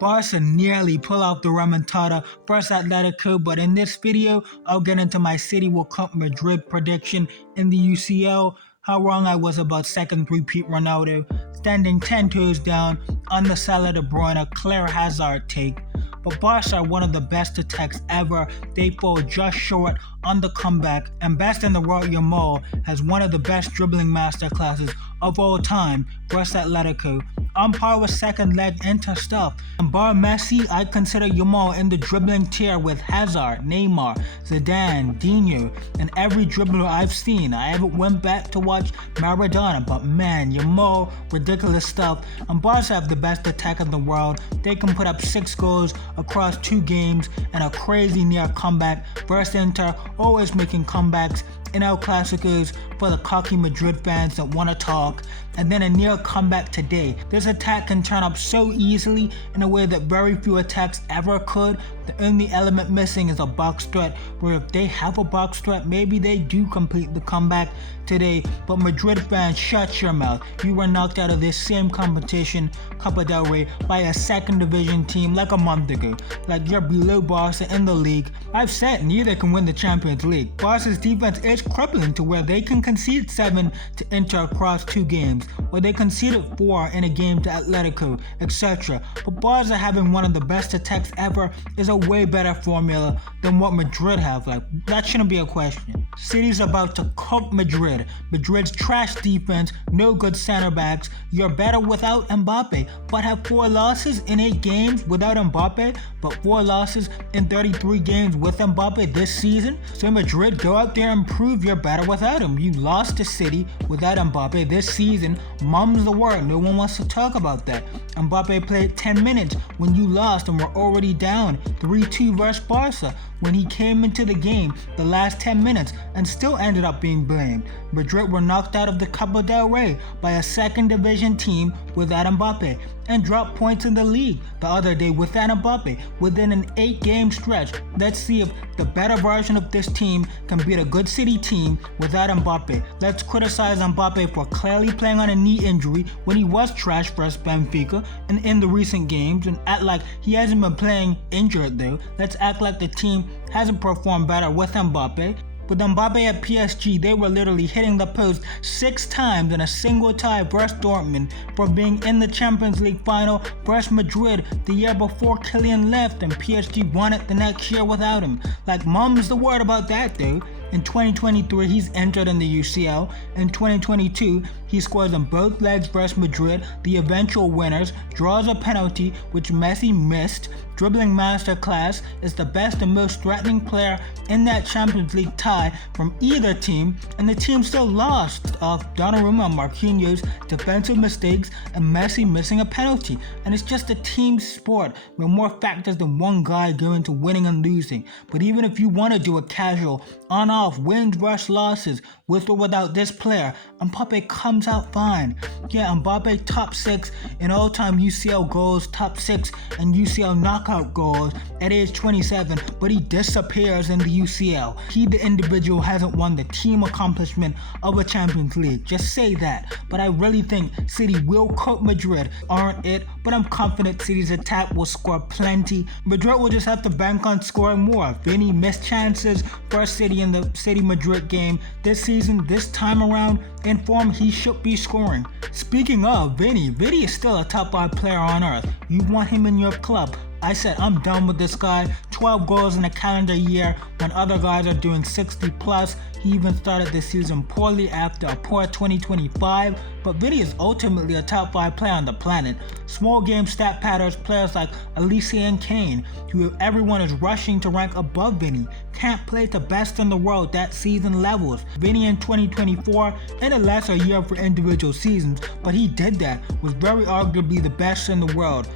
Barca nearly pull off the remontada versus Atlético, but in this video, I'll get into my City will cut Madrid prediction in the UCL, how wrong I was about second repeat Ronaldo, standing 10 toes down on the Salah De Bruyne Claire Hazard take. But Barca are one of the best attacks ever. They fall just short on the comeback, and best in the world Yamal has one of the best dribbling masterclasses of all time versus Atlético. On par with second leg Inter stuff. And bar Messi, I consider Yamal in the dribbling tier with Hazard, Neymar, Zidane, Dino, and every dribbler I've seen. I haven't went back to watch Maradona, but man, Yamal, ridiculous stuff. And Barca have the best attack in the world. They can put up 6 goals across 2 games and a crazy near comeback versus Inter, always making comebacks in El Clásicos for the cocky Madrid fans that want to talk, and then a near comeback today. This attack can turn up so easily in a way that very few attacks ever could. The only element missing is a box threat, where if they have a box threat, maybe they do complete the comeback today. But Madrid fans, shut your mouth. You were knocked out of this same competition, Copa del Rey, by a second division team like a month ago. Like, you're below Barca in the league. I've said neither can win the Champions League. Barca's defense is crippling to where they can concede 7 to Inter across 2 games, or they conceded 4 in a game to Atlético, etc. But Barca having one of the best attacks ever is a way better formula than what Madrid have. Like, that shouldn't be a question. City's about to cook Madrid. Madrid's trash defense, no good center backs. You're better without Mbappé, but have 4 losses in 8 games without Mbappé, but 4 losses in 33 games with Mbappé this season. So Madrid, go out there and prove you're better without him. You lost to City without Mbappé this season. Mum's the word. No one wants to talk about that. Mbappé played 10 minutes when you lost and were already down 3-2 versus Barca when he came into the game the last 10 minutes and still ended up being blamed. Madrid were knocked out of the Copa del Rey by a second division team without Mbappé and dropped points in the league the other day without Mbappé within an 8-game stretch. Let's see if the better version of this team can beat a good City team without Mbappé. Let's criticize Mbappé for clearly playing on a knee injury when he was trash versus Benfica and in the recent games, and act like he hasn't been playing injured though. Let's act like the team hasn't performed better with Mbappé. With Mbappé at PSG, they were literally hitting the post 6 times in a single tie versus Dortmund for being in the Champions League final versus Madrid the year before Kylian left, and PSG won it the next year without him. Like, mum's the word about that though. In 2023, he's entered in the UCL. In 2022, he scores on both legs versus Madrid, the eventual winners, draws a penalty, which Messi missed. Dribbling masterclass, is the best and most threatening player in that Champions League tie from either team, and the team still lost off Donnarumma and Marquinhos' defensive mistakes and Messi missing a penalty. And it's just a team sport with more factors than one guy go into winning and losing. But even if you want to do a casual on-off wins versus losses with or without this player, Mbappé comes out fine. Yeah, Mbappé top 6 in all-time UCL goals, top 6 in UCL knockout goals at age 27, but he disappears in the UCL. He, the individual, hasn't won the team accomplishment of a Champions League. Just say that. But I really think City will cook Madrid. Aren't it? But I'm confident City's attack will score plenty. Madrid will just have to bank on scoring more. Vini missed chances for City in the City-Madrid game this season. This time around, in form, he should be scoring. Speaking of Vini is still a top 5 player on earth. You want him in your club. I said I'm done with this guy. 12 goals in a calendar year when other guys are doing 60 plus. He even started this season poorly after a poor 2025, but Vini is ultimately a top 5 player on the planet. Small game stat patterns, players like Alicia and Kane, who everyone is rushing to rank above Vini, can't play to best in the world that season levels. Vini in 2024 had a lesser year for individual seasons, but he did that, was very arguably the best in the world.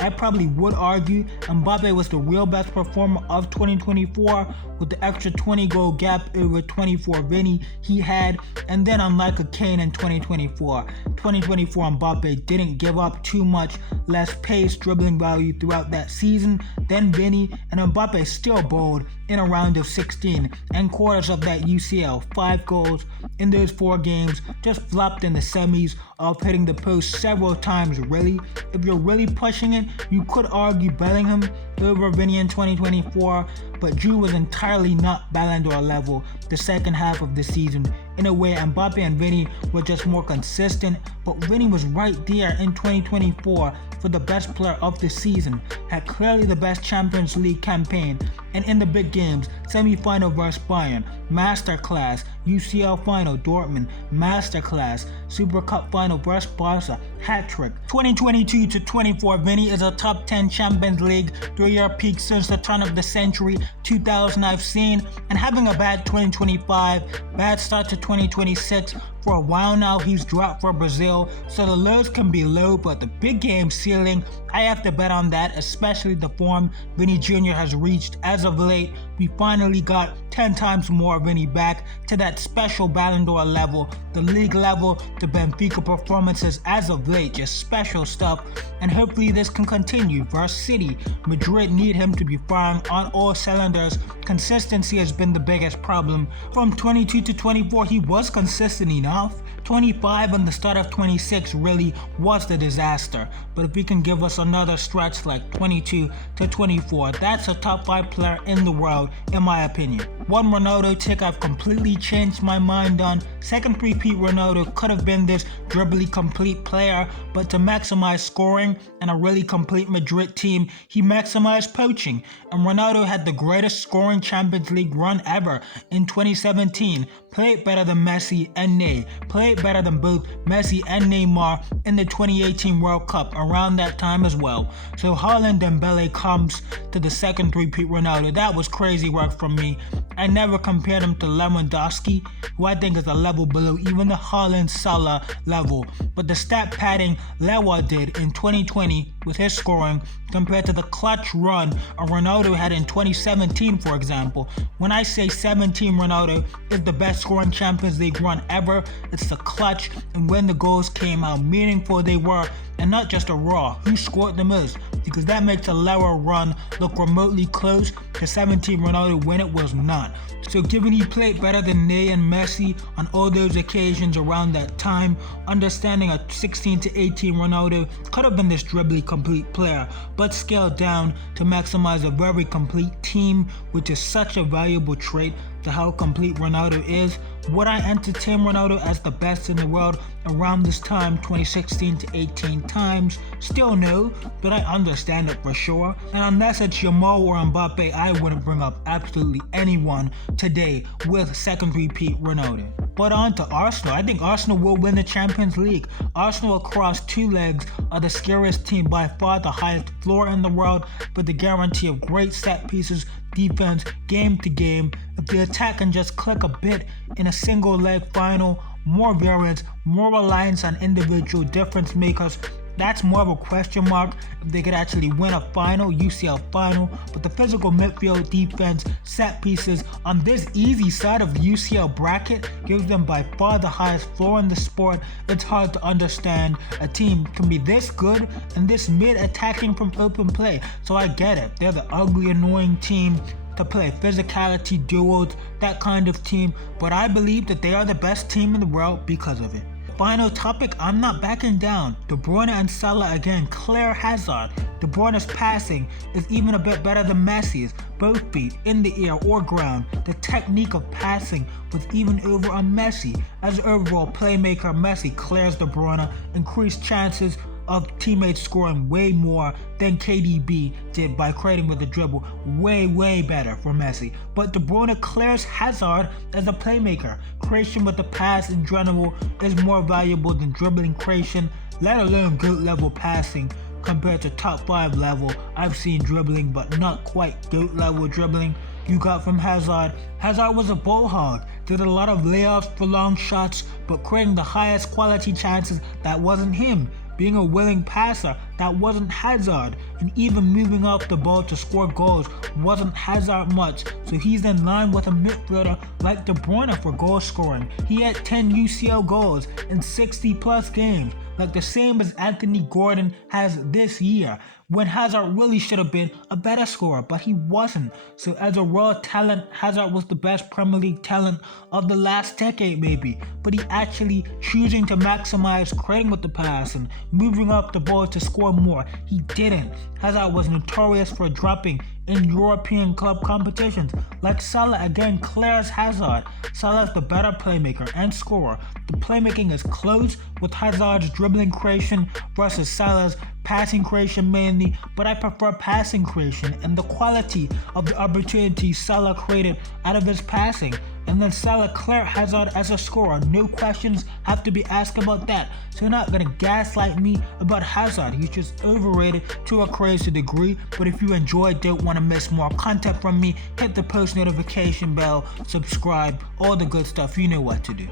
I probably would argue Mbappé was the real best performer of 2024 with the extra 20 goal gap over 24 Vini he had, and then unlike a Kane in 2024 Mbappé didn't give up too much, less pace, dribbling value throughout that season than Vini, and Mbappé still bowled in a round of 16 and quarters of that UCL. 5 goals in those 4 games, just flopped in the semis off hitting the post several times. Really, if you're really pushing it, you could argue Bellingham over Vini in 2024, but Drew was entirely not Ballon d'Or level the second half of the season. In a way, Mbappé and Vini were just more consistent, but Vini was right there in 2024 for the best player of the season, had clearly the best Champions League campaign, and in the big games, semi-final versus Bayern, masterclass, UCL final, Dortmund, masterclass, Super Cup final versus Barca, hat-trick. 2022 to 24, Vini is a top 10 Champions League 3-year peak since the turn of the century, 2000 I've seen, and having a bad 2025, bad start to 2026. For a while now, he's dropped for Brazil, so the lows can be low, but the big game ceiling, I have to bet on that, especially the form Vini Jr. has reached as of late. We finally got 10 times more Vini back to that special Ballon d'Or level, the league level, the Benfica performances as of late, just special stuff, and hopefully this can continue versus City. Madrid need him to be firing on all cylinders. Consistency has been the biggest problem. From 22 to 24, he was consistent enough. 25 and the start of 26 really was the disaster, but if he can give us another stretch like 22 to 24, that's a top 5 player in the world in my opinion. One Ronaldo tick I've completely changed my mind on. Second repeat Ronaldo could have been this dribbly complete player, but to maximize scoring and a really complete Madrid team, he maximized poaching, and Ronaldo had the greatest scoring Champions League run ever in 2017. Played better than Messi and Ney, played better than both Messi and Neymar in the 2018 World Cup around that time as well. So Haaland Dembele comes to the second repeat Ronaldo. That was crazy work from me. I never compared him to Lewandowski, who I think is a level below even the Haaland Salah level. But the stat padding Lewa did in 2020 with his scoring compared to the clutch run a Ronaldo had in 2017, for example. When I say 17 Ronaldo is the best scoring Champions League run ever, it's the clutch and when the goals came, how meaningful they were, and not just a raw who scored the most, because that makes a Lewa run look remotely close to 17 Ronaldo when it was not. So given he played better than Ney and Messi on all those occasions around that time, understanding a 16 to 18 Ronaldo could have been this dribbly complete player, but scaled down to maximize a very complete team, which is such a valuable trait to how complete Ronaldo is. Would I entertain Ronaldo as the best in the world around this time, 2016 to 18 times? Still no, but I understand it for sure. And unless it's Yamal or Mbappé, I wouldn't bring up absolutely anyone today with second repeat Ronaldo. But on to Arsenal. I think Arsenal will win the Champions League. Arsenal across 2 legs are the scariest team, by far the highest floor in the world, but the guarantee of great set pieces, defense, game to game. If the attack can just click a bit in a single leg final, more variance, more reliance on individual difference makers, that's more of a question mark if they could actually win a final, UCL final. But the physical midfield, defense, set pieces on this easy side of the UCL bracket gives them by far the highest floor in the sport. It's hard to understand a team can be this good and this mid attacking from open play. So I get it. They're the ugly, annoying team to play physicality duels, that kind of team. But I believe that they are the best team in the world because of it. Final topic, I'm not backing down. De Bruyne and Salah again, clear Hazard. De Bruyne's passing is even a bit better than Messi's. Both feet in the air or ground. The technique of passing was even over on Messi. As an overall playmaker, Messi clears De Bruyne, increased chances of teammates scoring way more than KDB did by creating with the dribble. Way better for Messi. But De Bruyne clears Hazard as a playmaker. Creation with the pass in general is more valuable than dribbling creation, let alone GOAT level passing. Compared to top 5 level, I've seen dribbling but not quite GOAT level dribbling you got from Hazard. Hazard was a ball hog, did a lot of layups for long shots, but creating the highest quality chances, that wasn't him. Being a willing passer, that wasn't Hazard, and even moving off the ball to score goals wasn't Hazard much, so he's in line with a midfielder like De Bruyne for goal scoring. He had 10 UCL goals in 60 plus games, like the same as Anthony Gordon has this year. when Hazard really should have been a better scorer, but he wasn't. So as a raw talent, Hazard was the best Premier League talent of the last decade maybe, but he actually choosing to maximize creating with the pass and moving up the ball to score more. He didn't. Hazard was notorious for dropping in European club competitions. Like Salah again clears Hazard. Salah's the better playmaker and scorer. The playmaking is close with Hazard's dribbling creation versus Salah's passing creation mainly, but I prefer passing creation and the quality of the opportunities Salah created out of his passing. And then Salah cleared Hazard as a scorer. No questions have to be asked about that. So you're not gonna gaslight me about Hazard. He's just overrated to a crazy degree. But if you enjoyed, don't want to miss more content from me, hit the post notification bell, subscribe, all the good stuff. You know what to do.